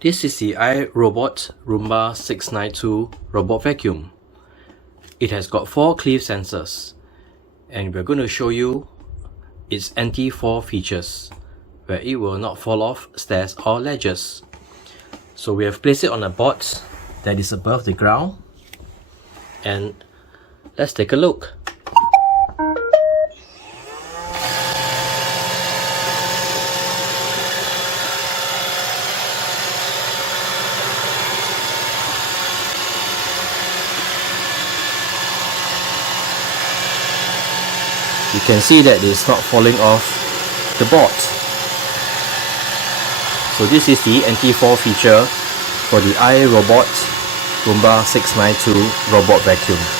This is the iRobot Roomba 692 Robot Vacuum. It has got 4 cleave sensors, and we're going to show you its anti-fall features, where it will not fall off stairs or ledges. So we have placed it on a board that is above the ground, and let's take a look. You can see that it's not falling off the board. So this is the anti-fall feature for the iRobot Roomba 692 Robot Vacuum.